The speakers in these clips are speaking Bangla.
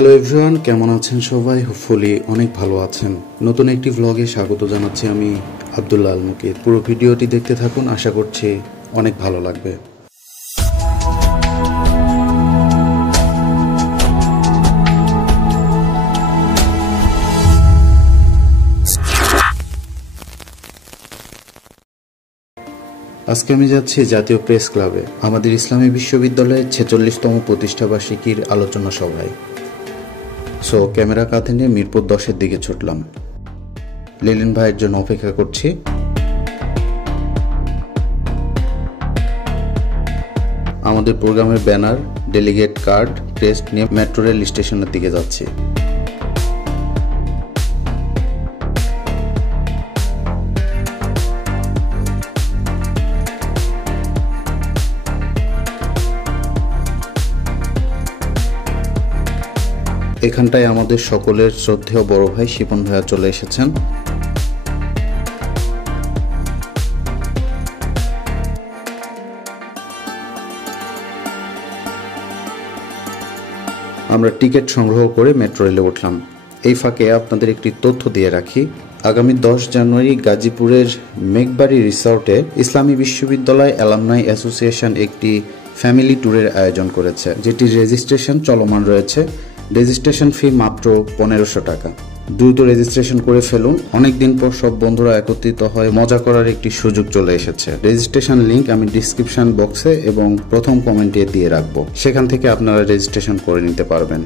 হ্যালো এভরিওয়ান, কেমন আছেন সবাই? হোপফুলি অনেক ভালো আছেন। নতুন একটি ভ্লগে স্বাগত জানাচ্ছি আমি আব্দুল্লাহ আল মুকিত। পুরো ভিডিওটি দেখতে থাকুন, আশা করছি অনেক ভালো লাগবে। আজকে আমি যাচ্ছি জাতীয় প্রেস ক্লাবে আমাদের ইসলামী বিশ্ববিদ্যালয়ের 46তম প্রতিষ্ঠাবার্ষিকীর আলোচনা সভায়। সো ক্যামেরা কাঁধে নিয়ে মিরপুর 10-এর দিকে ছুটলাম। লিলিন ভাইয়ের জন্য অপেক্ষা করছি। আমাদের প্রোগ্রামের ব্যানার, ডেলিগেট কার্ড, ক্রেস্ট নিয়ে মেট্রো রেল স্টেশনের দিকে যাচ্ছি। এখানটায় আমাদের সকলের শ্রদ্ধেয় বড় ভাই শিপন ভাইয়া চলে এসেছেন। আমরা টিকিট সংগ্রহ করে মেট্রো রেলে উঠলাম। এই ফাঁকে আপনাদের একটি তথ্য দিয়ে রাখি, আগামী 10 জানুয়ারি গাজীপুরের মেঘবাড়ি রিসর্টে ইসলামী বিশ্ববিদ্যালয় অ্যালামনাই অ্যাসোসিয়েশন একটি ফ্যামিলি ট্যুরের আয়োজন করেছে, যেটির রেজিস্ট্রেশন চলমান রয়েছে। রেজিস্ট্রেশন ফি মাত্র 1500 টাকা। দ্রুত রেজিস্ট্রেশন করে ফেলুন। অনেকদিন পর সব বন্ধুরা একত্রিত হয় মজা করার একটি সুযোগ চলে এসেছে। রেজিস্ট্রেশন লিংক আমি ডিসক্রিপশন বক্সে এবং প্রথম কমেন্টে দিয়ে রাখবো, সেখান থেকে আপনারা রেজিস্ট্রেশন করে নিতে পারবেন।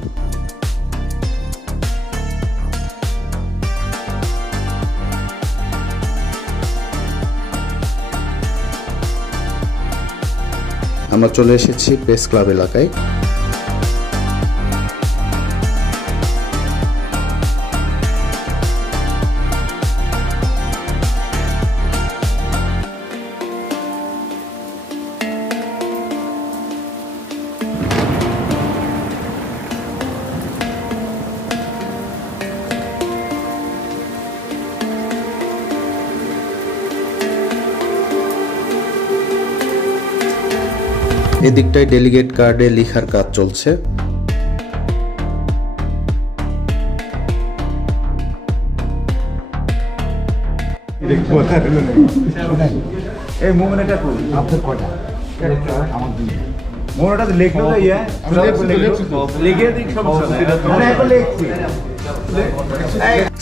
আমরা চলে এসেছি প্রেস ক্লাব এলাকায়। এদিকটায় ডেলিগেট কার্ডে লেখার কাজ চলছে।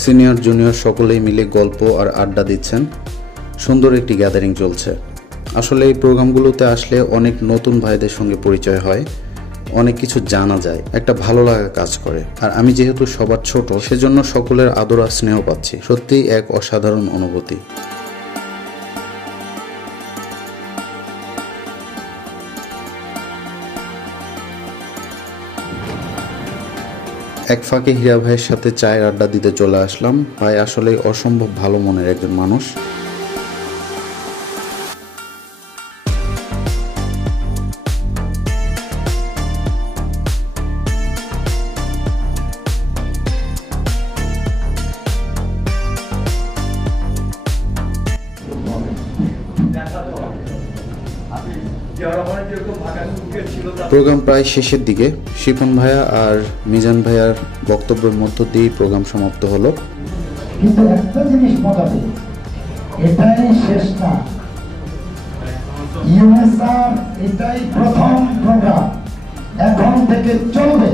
সিনিয়র জুনিয়র সকলেই মিলে গল্প আর আড্ডা দিচ্ছেন। সুন্দর একটি গ্যাদারিং চলছে। আসলে এই প্রোগ্রামগুলোতে আসলে অনেক নতুন ভাইদের সঙ্গে পরিচয় হয়, অনেক কিছু জানা যায়, একটা ভালো লাগা কাজ করে। আর আমি যেহেতু সবার ছোট, সেজন্য সকলের আদর আর স্নেহ পাচ্ছি। সত্যিই এক অসাধারণ অনুভূতি। এক ফাঁকে হীরা ভাইয়ের সাথে চায়ের আড্ডা দিতে চলে আসলাম। ভাই আসলে অসম্ভব ভালো মনের একজন মানুষ। প্রোগ্রাম প্রায় শেষের দিকে। শিপন ভাইয়া আর মিজান ভাইয়ার বক্তব্যের মধ্য দিয়ে প্রোগ্রাম সমাপ্ত হলো। কিন্তু একটা জিনিস মনে রাখবেন, এটাই শেষ না। ইউএসআর এটাই প্রথম প্রোগ্রাম, এখন থেকে চলবে।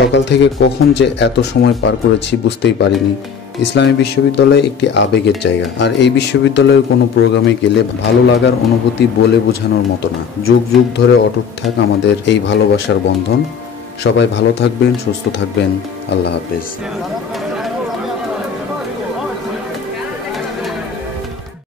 সকাল থেকে কখন যে এত সময় পার করেছি বুঝতেই পারিনি। ইসলামী বিশ্ববিদ্যালয় একটি আবেগের জায়গা, আর এই বিশ্ববিদ্যালয়ের কোনো প্রোগ্রামে গেলে ভালো লাগার অনুভূতি বলে বোঝানোর মতো না। যুগ যুগ ধরে অটুট থাক আমাদের এই ভালোবাসার বন্ধন। সবাই ভালো থাকবেন, সুস্থ থাকবেন। আল্লাহ হাফেজ।